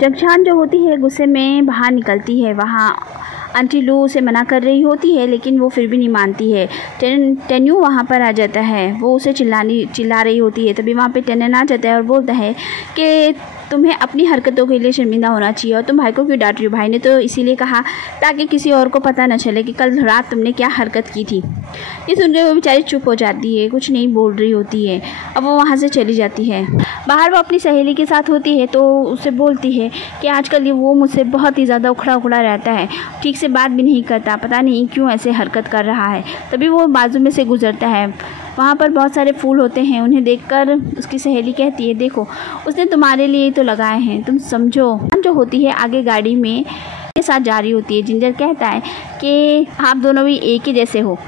जंगशान जो होती है गुस्से में बाहर निकलती है। वहाँ आंटी लू उसे मना कर रही होती है लेकिन वो फिर भी नहीं मानती है। टेन्यू वहाँ पर आ जाता है। वो उसे चिल्ला रही होती है। तभी वहाँ पे टेनन आ जाता है और बोलता है कि तुम्हें अपनी हरकतों के लिए शर्मिंदा होना चाहिए और तुम भाई को क्यों डांट रही हो। भाई ने तो इसीलिए कहा ताकि किसी और को पता न चले कि कल रात तुमने क्या हरकत की थी। ये सुनकर वो बेचारी चुप हो जाती है, कुछ नहीं बोल रही होती है। अब वो वहाँ से चली जाती है। बाहर वो अपनी सहेली के साथ होती है तो उससे बोलती है कि आजकल ये वो मुझसे बहुत ही ज़्यादा उखड़ा रहता है, ठीक से बात भी नहीं करता, पता नहीं क्यों ऐसे हरकत कर रहा है। तभी वो बाजू में से गुजरता है। वहाँ पर बहुत सारे फूल होते हैं। उन्हें देखकर उसकी सहेली कहती है देखो उसने तुम्हारे लिए तो लगाए हैं, तुम समझो। जो होती है आगे गाड़ी में के साथ जा रही होती है। जिंजर कहता है कि आप दोनों भी एक ही जैसे हो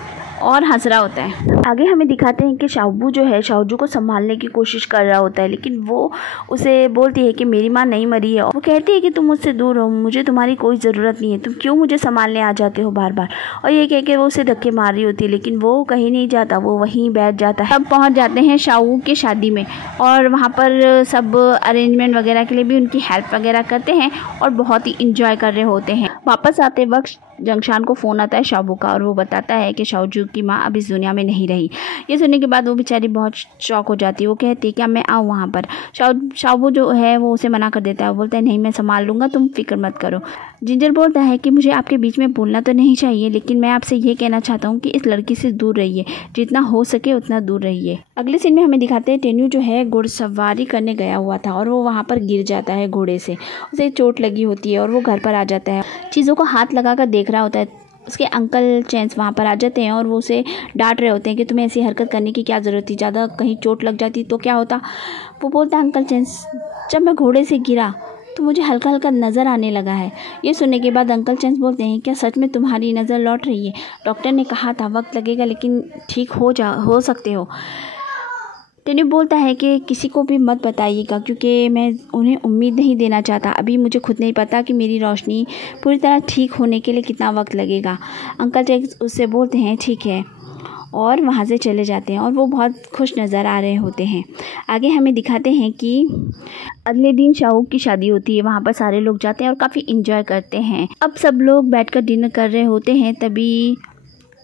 और हंस रहा होता है। आगे हमें दिखाते हैं कि शाओबू जो है शाओजू को संभालने की कोशिश कर रहा होता है लेकिन वो उसे बोलती है कि मेरी माँ नहीं मरी है। वो कहती है कि तुम मुझसे दूर हो, मुझे तुम्हारी कोई ज़रूरत नहीं है, तुम क्यों मुझे संभालने आ जाते हो बार बार। और ये कह के वो उसे धक्के मार रही होती है लेकिन वो कहीं नहीं जाता, वो वहीं बैठ जाता है। अब पहुँच जाते हैं शाओ की शादी में और वहाँ पर सब अरेंजमेंट वगैरह के लिए भी उनकी हेल्प वगैरह करते हैं और बहुत ही इंजॉय कर रहे होते हैं। वापस आते वक्त जंगशान को फ़ोन आता है शाओबू का और वो बताता है कि शाओजू की माँ अब इस दुनिया में नहीं रही। ये सुनने के बाद वो बेचारी बहुत शॉक हो जाती है। वो कहती है कि अब मैं आऊँ वहाँ पर। शाओबू जो है वो उसे मना कर देता है। वो बोलता है नहीं मैं संभाल लूँगा, तुम फिक्र मत करो। जिंजर बोलता है कि मुझे आपके बीच में बोलना तो नहीं चाहिए लेकिन मैं आपसे ये कहना चाहता हूँ कि इस लड़की से दूर रहिए, जितना हो सके उतना दूर रहिए। अगले सीन में हमें दिखाते हैं टेन्यू जो है घुड़सवारी करने गया हुआ था और वो वहाँ पर गिर जाता है घोड़े से। उसे चोट लगी होती है और वो घर पर आ जाता है। चीज़ों को हाथ लगाकर देख रहा होता है। उसके अंकल चैंस वहाँ पर आ जाते हैं और वो उसे डांट रहे होते हैं कि तुम्हें ऐसी हरकत करने की क्या ज़रूरत थी, ज़्यादा कहीं चोट लग जाती तो क्या होता। वो बोलता है अंकल चैंस जब मैं घोड़े से गिरा तो मुझे हल्का हल्का नज़र आने लगा है। ये सुनने के बाद अंकल चैंस बोलते हैं क्या सच में तुम्हारी नज़र लौट रही है? डॉक्टर ने कहा था वक्त लगेगा लेकिन ठीक हो सकते हो। टेन्यू बोलता है कि किसी को भी मत बताइएगा क्योंकि मैं उन्हें उम्मीद नहीं देना चाहता। अभी मुझे खुद नहीं पता कि मेरी रोशनी पूरी तरह ठीक होने के लिए कितना वक्त लगेगा। अंकल चैंस उससे बोलते हैं ठीक है और वहाँ से चले जाते हैं और वो बहुत खुश नज़र आ रहे होते हैं। आगे हमें दिखाते हैं कि अगले दिन शाओ की शादी होती है। वहाँ पर सारे लोग जाते हैं और काफ़ी इंजॉय करते हैं। अब सब लोग बैठकर डिनर कर रहे होते हैं। तभी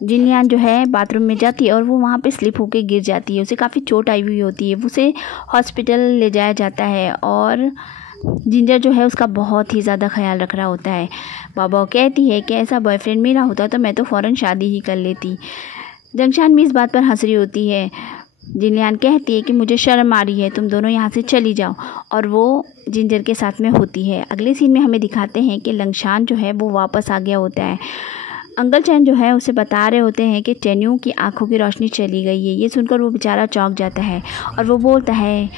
जिनलियान जो है बाथरूम में जाती है और वो वहाँ पे स्लिप होके गिर जाती है। उसे काफ़ी चोट आई हुई होती है। उसे हॉस्पिटल ले जाया जाता है और जिंजर जो है उसका बहुत ही ज़्यादा ख्याल रख रहा होता है। बाबा कहती है कि ऐसा बॉयफ्रेंड मेरा होता तो मैं तो फ़ौरन शादी ही कर लेती। जंगशान भी इस बात पर हंस रही होती है। जिनलियान कहती है कि मुझे शर्म आ रही है, तुम दोनों यहाँ से चली जाओ और वो जिंजर के साथ में होती है। अगले सीन में हमें दिखाते हैं कि लंगशान जो है वो वापस आ गया होता है। अंकल चैन जो है उसे बता रहे होते हैं कि टेन्यू की आंखों की रोशनी चली गई है। ये सुनकर वो बेचारा चौंक जाता है और वो बोलता है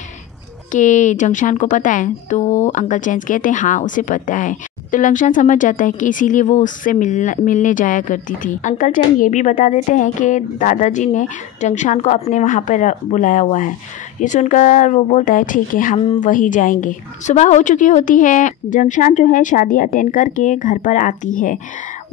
कि जंगशान को पता है? तो अंकल चैन कहते हैं हाँ उसे पता है। तो लंगशान समझ जाता है कि इसीलिए वो उससे मिलने जाया करती थी। अंकल चैन ये भी बता देते हैं कि दादाजी ने जंगशान को अपने वहाँ पर बुलाया हुआ है। ये सुनकर वो बोलता है ठीक है हम वहीं जाएंगे। सुबह हो चुकी होती है। जंगशान जो है शादी अटेंड करके घर पर आती है।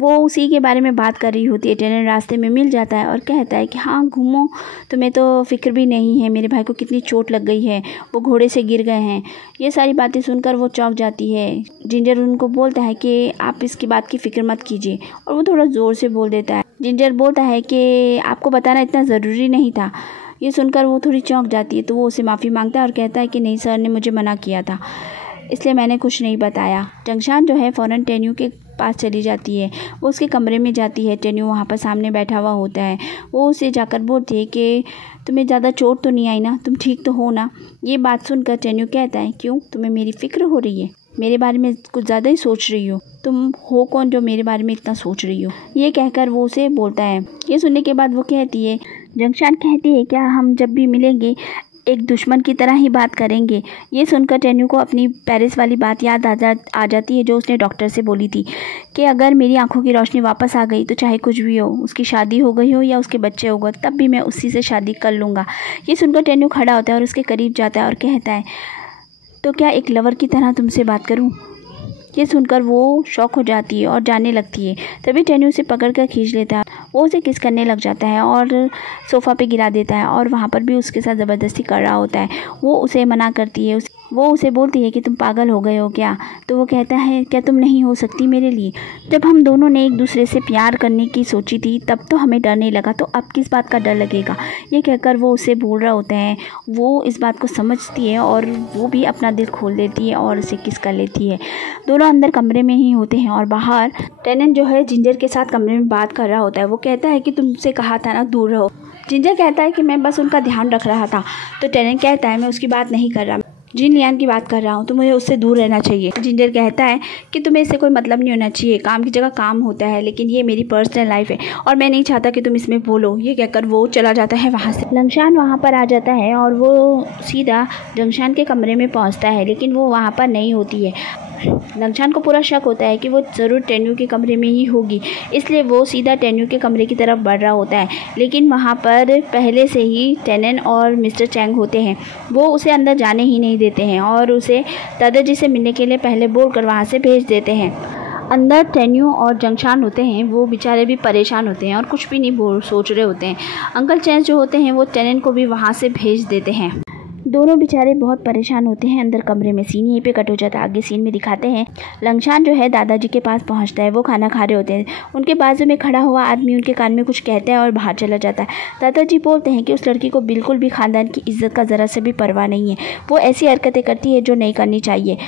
वो उसी के बारे में बात कर रही होती है। टेनन रास्ते में मिल जाता है और कहता है कि हाँ घूमो, तुम्हें तो फिक्र भी नहीं है मेरे भाई को कितनी चोट लग गई है, वो घोड़े से गिर गए हैं। ये सारी बातें सुनकर वो चौंक जाती है। जिंजर उनको बोलता है कि आप इसकी बात की फ़िक्र मत कीजिए और वो थोड़ा ज़ोर से बोल देता है। जिंजर बोलता है कि आपको बताना इतना ज़रूरी नहीं था। ये सुनकर वो थोड़ी चौंक जाती है तो वो उसे माफ़ी मांगता है और कहता है कि नहीं सर ने मुझे मना किया था इसलिए मैंने कुछ नहीं बताया। जंगशान जो है फ़ौरन टेन्यू के पास चली जाती है। वो उसके कमरे में जाती है। टेन्यू वहाँ पर सामने बैठा हुआ होता है। वो उसे जाकर बोलती है कि तुम्हें ज़्यादा चोट तो नहीं आई ना, तुम ठीक तो हो ना। ये बात सुनकर टेन्यू कहता है क्यों, तुम्हें मेरी फ़िक्र हो रही है? मेरे बारे में कुछ ज़्यादा ही सोच रही हो। तुम हो कौन जो मेरे बारे में इतना सोच रही हो? ये कहकर वो उसे बोलता है। ये सुनने के बाद वो कहती है, जंगशान कहती है क्या हम जब भी मिलेंगे एक दुश्मन की तरह ही बात करेंगे। ये सुनकर टेन्यू को अपनी पेरिस वाली बात याद आ जाती है जो उसने डॉक्टर से बोली थी कि अगर मेरी आंखों की रोशनी वापस आ गई तो चाहे कुछ भी हो, उसकी शादी हो गई हो या उसके बच्चे हो गए, तब भी मैं उसी से शादी कर लूँगा। ये सुनकर टेन्यू खड़ा होता है और उसके करीब जाता है और कहता है तो क्या एक लवर की तरह तुमसे बात करूँ? ये सुनकर वो शॉक हो जाती है और जाने लगती है। तभी टेन्यू उसे पकड़ कर खींच लेता है, वो उसे किस करने लग जाता है और सोफ़ा पे गिरा देता है और वहाँ पर भी उसके साथ ज़बरदस्ती कर रहा होता है। वो उसे मना करती है, वो उसे बोलती है कि तुम पागल हो गए हो क्या? तो वो कहता है क्या तुम नहीं हो सकती मेरे लिए? जब हम दोनों ने एक दूसरे से प्यार करने की सोची थी तब तो हमें डर नहीं लगा, तो अब किस बात का डर लगेगा? ये कहकर वो उसे बोल रहा होता है। वो इस बात को समझती है और वो भी अपना दिल खोल देती है और उसे किस कर लेती है। दोनों अंदर कमरे में ही होते हैं और बाहर टेनेंट जो है जिंजर के साथ कमरे में बात कर रहा होता है। वो कहता है कि तुमसे कहा था ना दूर रहो। जिंजर कहता है कि मैं बस उनका ध्यान रख रहा था। तो टेनेंट कहता है मैं उसकी बात नहीं कर रहा, जिन लियान की बात कर रहा हूँ, तो मुझे उससे दूर रहना चाहिए। जिंजर कहता है कि तुम्हें इससे कोई मतलब नहीं होना चाहिए, काम की जगह काम होता है, लेकिन ये मेरी पर्सनल लाइफ है और मैं नहीं चाहता कि तुम इसमें बोलो। ये कहकर वो चला जाता है वहाँ से। लंगशान वहाँ पर आ जाता है और वो सीधा जंगशान के कमरे में पहुँचता है, लेकिन वो वहाँ पर नहीं होती है। लंगशान को पूरा शक होता है कि वो ज़रूर टेन्यू के कमरे में ही होगी, इसलिए वो सीधा टेन्यू के कमरे की तरफ बढ़ रहा होता है। लेकिन वहाँ पर पहले से ही टेनेंट और मिस्टर चैंग होते हैं। वो उसे अंदर जाने ही नहीं देते हैं और उसे दादाजी से मिलने के लिए पहले बोलकर वहाँ से भेज देते हैं। अंदर टेन्यू और जंगशान होते हैं, वो बेचारे भी परेशान होते हैं और कुछ भी नहीं सोच रहे होते हैं। अंकल चैंग जो होते हैं वो टेनेंट को भी वहाँ से भेज देते हैं। दोनों बेचारे बहुत परेशान होते हैं अंदर कमरे में। सीन यहीं पे कट हो जाता है। आगे सीन में दिखाते हैं लंगशान जो है दादाजी के पास पहुंचता है। वो खाना खा रहे होते हैं। उनके बाजू में खड़ा हुआ आदमी उनके कान में कुछ कहता है और बाहर चला जाता है। दादाजी बोलते हैं कि उस लड़की को बिल्कुल भी ख़ानदान की इज्जत का ज़रा से भी परवाह नहीं है, वो ऐसी हरकतें करती है जो नहीं करनी चाहिए।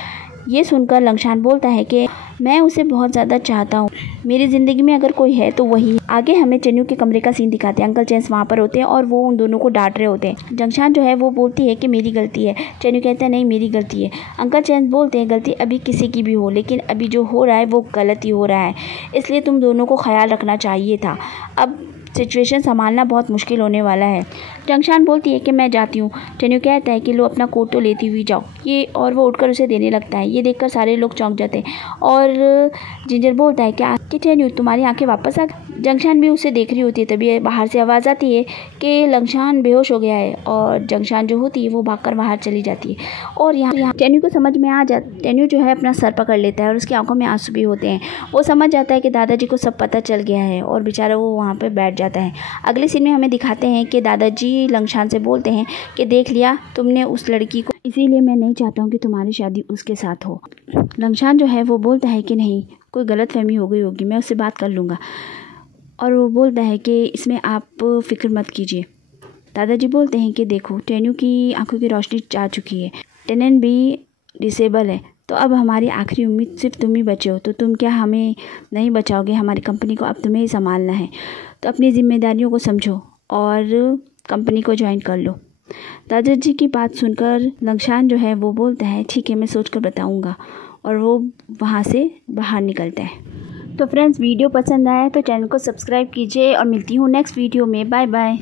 ये सुनकर लंगशान बोलता है कि मैं उसे बहुत ज़्यादा चाहता हूँ, मेरी ज़िंदगी में अगर कोई है तो वही। आगे हमें टेन्यू के कमरे का सीन दिखाते हैं। अंकल चैंग वहाँ पर होते हैं और वो उन दोनों को डांट रहे होते हैं। जंगशान जो है वो बोलती है कि मेरी गलती है। टेन्यू कहता है नहीं मेरी गलती है। अंकल चैंग बोलते हैं गलती अभी किसी की भी हो, लेकिन अभी जो हो रहा है वो गलत ही हो रहा है, इसलिए तुम दोनों को ख्याल रखना चाहिए था। अब सिचुएशन संभालना बहुत मुश्किल होने वाला है। जंगशान बोलती है कि मैं जाती हूँ। टेन्यू कहता है कि लो अपना कोट तो लेती हुई जाओ ये, और वो उठकर उसे देने लगता है। ये देखकर सारे लोग चौंक जाते हैं और जिंजर बोलता है कि टेन्यू तुम्हारी आंखें वापस आ गई। जंगशान भी उसे देख रही होती है। तभी बाहर से आवाज़ आती है कि लंगशान बेहोश हो गया है और जंगशान जो होती है वो भागकर बाहर चली जाती है। और यहाँ टेन्यू को समझ में आ जाता। टेन्यू जो है अपना सर पकड़ लेता है और उसकी आंखों में आंसू भी होते हैं। वो समझ जाता है कि दादाजी को सब पता चल गया है और बेचारा वो वहाँ पर बैठ जाता है। अगले सीन में हमें दिखाते हैं कि दादाजी लंगशान से बोलते हैं कि देख लिया तुमने उस लड़की को, इसीलिए मैं नहीं चाहता हूँ कि तुम्हारी शादी उसके साथ हो। लंगशान जो है वो बोलता है कि नहीं, कोई गलतफहमी हो गई होगी, मैं उससे बात कर लूँगा। और वो बोलता है कि इसमें आप फ़िक्र मत कीजिए। दादाजी बोलते हैं कि देखो टेन्यू की आंखों की रोशनी जा चुकी है, टेनेंट भी डिसेबल है, तो अब हमारी आखिरी उम्मीद सिर्फ तुम ही बचे हो। तो तुम क्या हमें नहीं बचाओगे? हमारी कंपनी को अब तुम्हें ही संभालना है, तो अपनी जिम्मेदारियों को समझो और कंपनी को ज्वाइन कर लो। दादाजी की बात सुनकर लंगशान जो है वो बोलता है ठीक है मैं सोच कर बताऊँगा, और वो वहाँ से बाहर निकलता है। तो फ्रेंड्स वीडियो पसंद आया तो चैनल को सब्सक्राइब कीजिए और मिलती हूँ नेक्स्ट वीडियो में। Bye bye.